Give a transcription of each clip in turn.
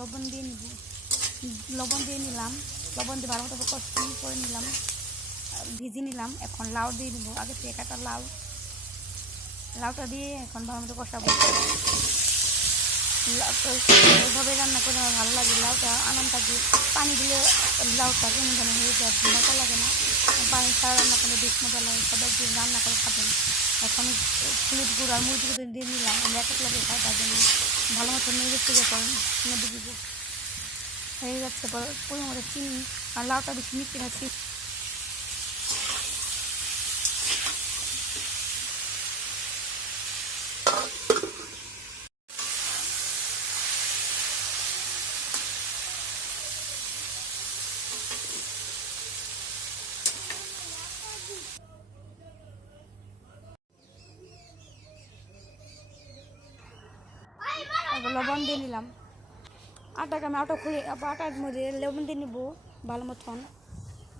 লবণ দিয়ে নিব। লবণ দিয়ে নিলাম, লবণ দিয়ে ভালো মতো কষি করে নিলাম, ভিজিয়ে নিলাম। এখন লাউ দিয়ে নেবো, আগে থেকে কাটা লাউটা দিয়ে এখন ভালো মতো কষাবো। লাউটা এভাবে রান্না করে আমার ভালো লাগে। লাউটা আনন্দ থাকে, পানি দিলে লাউটা কেমন যেন হয়ে যায়, মজা লাগে না। পানি ছাড়া রান্না করলে বেশ মজা লাগে, সবাই রান্না করে খাবেন। এখন হলুদ গুঁড়ো আর মুরগি গুঁড়ো দিয়ে নিলাম, আমরা এক লাগে খাই, তার জন্য ভালো মতো নিয়ে গেছে যখন মধ্যে দিব হয়ে যাচ্ছে। পরিমাণে চিনি, আর লাউটা বেশি মিষ্টি খাচ্ছি। লবণ দিয়ে নিলাম, আটাকে আমি আটা খুলে আটার মধ্যে লবণ দিয়ে নিব ভালো মতন।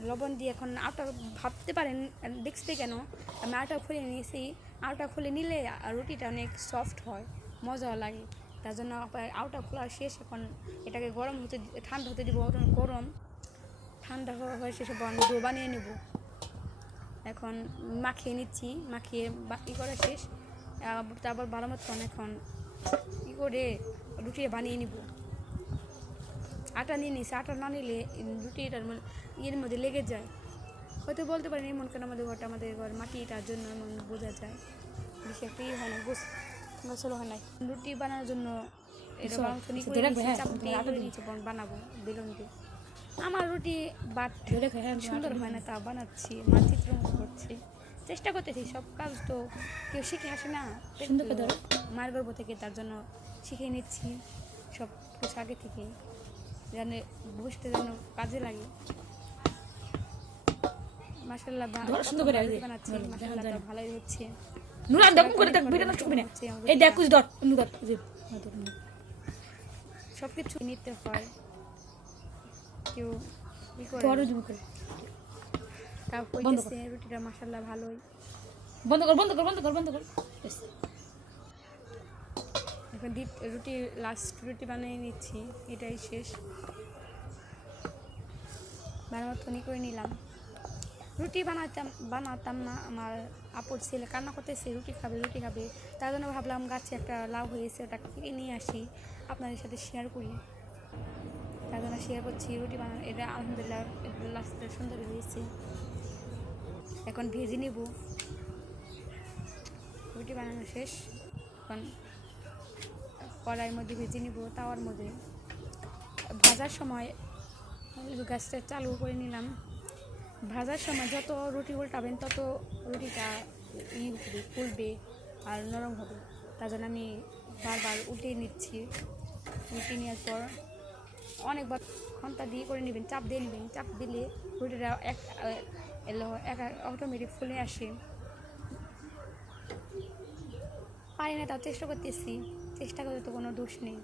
লবণ দিয়ে এখন আটা ভাবতে পারেন দেখতে কেন আমি আটা খুলে নিয়েছি। আটা খুলে নিলে রুটিটা অনেক সফট হয়, মজাও লাগে, তার জন্য আটা খোলা শেষ। এখন এটাকে ঠান্ডা হতে দিব, গরম ঠান্ডা হয়ে শেষে ডো বানিয়ে নেব। এখন মাখিয়ে নিচ্ছি, মাখিয়ে করা শেষ। তারপর ভালো মতন এখন করে রুটি বানিয়ে নিব। আটা নিয়ে নিয়েছি, আটা না নিলে রুটিটার ইয়ের মধ্যে লেগে যায়। হয়তো বলতে পারেন এমন কেন আমাদের ঘর মাটিটার জন্য এমন বোঝা যায়, বেশি একটা ইয়ে হয় না, গোসল হয় না। রুটি বানানোর জন্য বানাবো বেলুন দিয়ে। আমার রুটি সুন্দর হয় না, তা বানাচ্ছি, মানচিত্র করছি, চেষ্টা করতেছি। সব কাজ তো কেউ শিখে আসে না, মায়ের গর্ভ থেকে, তার জন্য শিখে নিচ্ছি সব কিছু আগে থেকে, যেন ভবিষ্যতে যেন কাজে লাগে। মাশাআল্লাহ বানাচ্ছি, মাশাআল্লাহ ভালোই হচ্ছে। সব কিছু নিতে হয়, কেউ রুটিটা মাশাআল্লাহ ভালোই। বন্ধ কর। এখন রুটি লাস্ট রুটি বানিয়ে নিচ্ছি, এটাই শেষ। বানাতনি করে নিলাম। রুটি বানাতাম না, আমার আপুর ছেলে কান্না করতেছে রুটি খাবে, তার জন্য ভাবলাম গাছে একটা লাউ হয়েছে, ওটা কিনে নিয়ে আসি, আপনাদের সাথে শেয়ার করি, তার জন্য শেয়ার করছি। রুটি বানানো এটা আলহামদুলিল্লাহ লাস্টে সুন্দর হয়েছে। এখন ভেজে নেব, রুটি বানানো শেষ। এখন কড়াইয়ের মধ্যে ভেজে নিব, তাওয়ার মধ্যে। ভাজার সময় গ্যাসটা চালু করে নিলাম। ভাজার সময় যত রুটি উল্টাবেন তত রুটিটা ফুলবে আর নরম হবে, তার জন্য আমি বারবার উল্টিয়ে নিচ্ছি। উল্টে নেওয়ার পর অনেকবার খন্তা দিয়ে করে নেবেন, চাপ দিয়ে নেবেন। চাপ দিলে রুটিটা অটোমেটিক ফুলে আসে। পারি না, তার চেষ্টা করতেছি, চেষ্টা করতে তো কোনো দোষ নেই।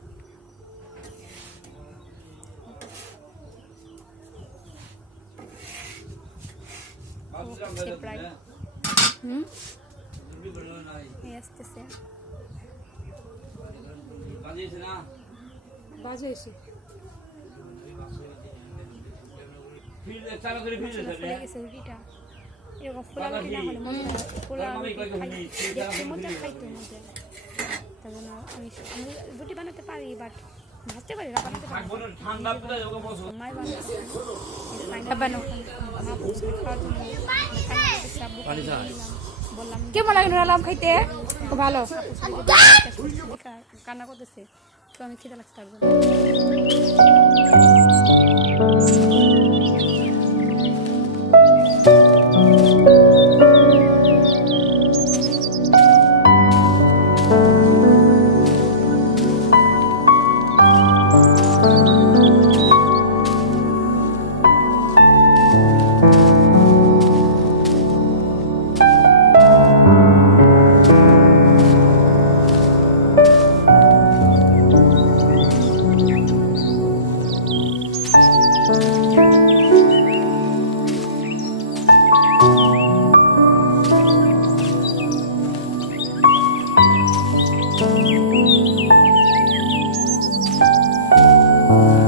প্রায় আসতেছে, ফুলে গেছে রুটিটা। এরকম ফোলা রুটি না হলে ফোলা মজা খাইতে মজা, তার জন্য আমি রুটি বানাতে পারি, বাট ভাজতে পারি না, বানাতে পারি। কেমন লাগে নুরালাম খাইতে? খুব ভালো, কান্না করতেছে, তো আমি খিদে লাগছে তার জন্য। দিই